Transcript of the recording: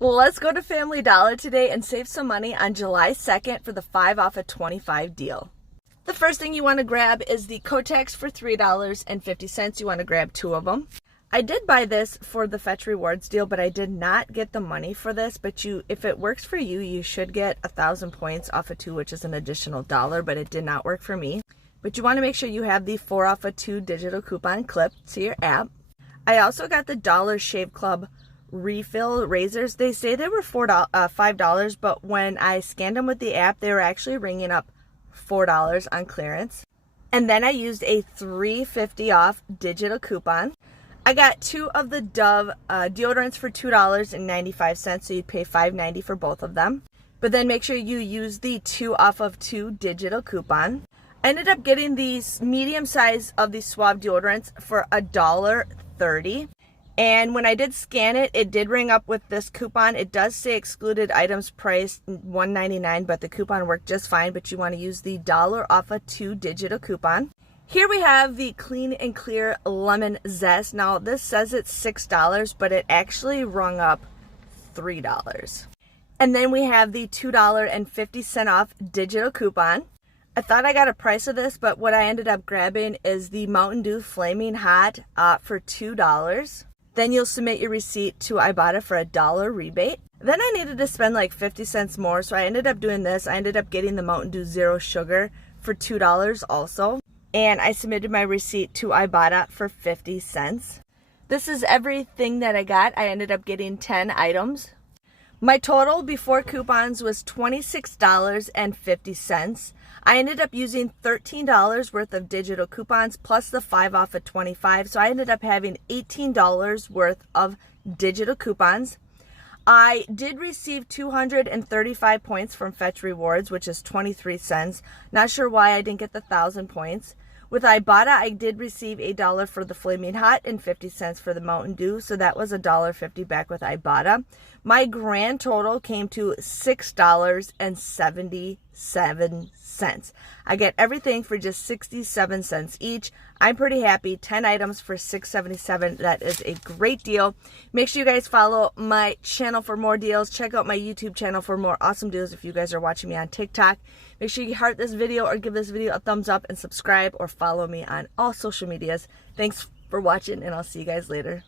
Well, let's go to Family Dollar today and save some money on July 2nd for the 5 off of 25 deal. The first thing you want to grab is the Kotex for $3.50. You want to grab 2 of them. I did buy this for the Fetch Rewards deal, but I did not get the money for this. But if it works for you, you should get 1,000 points off of 2, which is an additional $1, but it did not work for me. But you want to make sure you have the 4 off of 2 digital coupon clip to your app. I also got the Dollar Shave Club refill razors. They say they were $5, but when I scanned them with the app, they were actually ringing up $4 on clearance. And then I used a $3.50 off digital coupon. I got 2 of the Dove deodorants for $2.95, so you pay $5.90 for both of them. But then make sure you use the 2 off of 2 digital coupon. I ended up getting the medium size of the Suave deodorants for $1.30. And when I did scan it, it did ring up with this coupon. It does say excluded items priced $1.99, but the coupon worked just fine. But you want to use the $1 off of 2 digital coupon. Here we have the Clean and Clear Lemon Zest. Now this says it's $6, but it actually rung up $3. And then we have the $2.50 off digital coupon. I thought I got a price of this, but what I ended up grabbing is the Mountain Dew Flaming Hot for $2. Then you'll submit your receipt to Ibotta for a $1 rebate. Then I needed to spend like 50 cents more, so I ended up doing this. I ended up getting the Mountain Dew Zero Sugar for $2 also. And I submitted my receipt to Ibotta for 50 cents. This is everything that I got. I ended up getting 10 items. My total before coupons was $26.50. I ended up using $13 worth of digital coupons plus the 5 off of 25. So I ended up having $18 worth of digital coupons. I did receive 235 points from Fetch Rewards, which is 23 cents. Not sure why I didn't get the 1,000 points. With Ibotta, I did receive $1 for the Flaming Hot and 50 cents for the Mountain Dew, so that was $1.50 back with Ibotta. My grand total came to $6.77. I get everything for just 67 cents each. I'm pretty happy. 10 items for $6.77. That is a great deal. Make sure you guys follow my channel for more deals. Check out my YouTube channel for more awesome deals if you guys are watching me on TikTok. Make sure you heart this video or give this video a thumbs up and subscribe or follow me on all social medias. Thanks for watching, and I'll see you guys later.